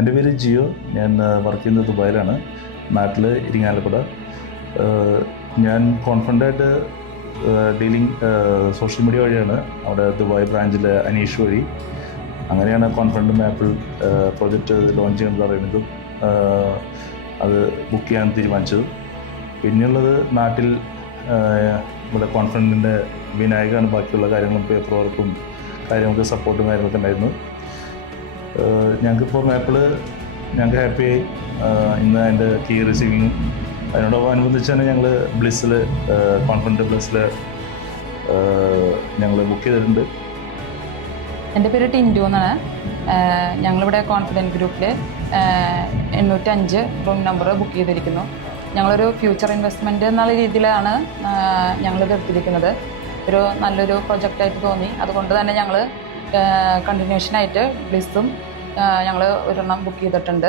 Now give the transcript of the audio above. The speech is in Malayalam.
എൻ്റെ പേര് ജിയോ. ഞാൻ വർക്ക് ചെയ്യുന്നത് ദുബായിലാണ്. നാട്ടിൽ ഇരിങ്ങാലക്കുട. ഞാൻ കോൺഫിഡൻ്റായിട്ട് ഡീലിംഗ് സോഷ്യൽ മീഡിയ വഴിയാണ്. അവിടെ ദുബായ് ബ്രാഞ്ചിൽ അനീഷ് വഴി അങ്ങനെയാണ് കോൺഫിഡൻ്റ് മാപ്പിൾ പ്രോജക്റ്റ് ലോഞ്ച് ചെയ്യുന്നത് പറയുന്നതും അത് ബുക്ക് ചെയ്യാൻ തീരുമാനിച്ചത്. പിന്നെയുള്ളത് നാട്ടിൽ ഇവിടെ കോൺഫിഡൻറ്റിൻ്റെ വിനായകമാണ്. ബാക്കിയുള്ള കാര്യങ്ങളും പേപ്പർ വർക്കും കാര്യങ്ങൾക്ക് സപ്പോർട്ടും കാര്യങ്ങളൊക്കെ ഉണ്ടായിരുന്നു. ഞങ്ങൾക്കിപ്പോൾ മാപ്പിൾ ഞങ്ങൾക്ക് ഹാപ്പിയായി. ഇന്ന് അതിൻ്റെ കീ റിസീവിങ്ങും അതിനോടനുബന്ധിച്ചാണ് ഞങ്ങൾ ബ്ലിസ്സിൽ കോൺഫിഡൻറ്റ് ബ്ലിസ്സിൽ ഞങ്ങൾ ബുക്ക് ചെയ്തിട്ടുണ്ട്. എൻ്റെ പേര് ടിൻറ്റു എന്നാണ്. ഞങ്ങളിവിടെ കോൺഫിഡൻറ്റ് ഗ്രൂപ്പിൽ 805 റൂം നമ്പർ ബുക്ക് ചെയ്തിരിക്കുന്നു. ഞങ്ങളൊരു ഫ്യൂച്ചർ ഇൻവെസ്റ്റ്മെൻറ്റ് എന്നുള്ള രീതിയിലാണ് ഞങ്ങളിത് എടുത്തിരിക്കുന്നത്. ഒരു നല്ലൊരു പ്രൊജക്റ്റായിട്ട് തോന്നി. അതുകൊണ്ട് തന്നെ ഞങ്ങൾ കണ്ടിന്യൂഷനായിട്ട് ബ്ലിസ്സും ഞങ്ങൾ ഒരെണ്ണം ബുക്ക് ചെയ്തിട്ടുണ്ട്.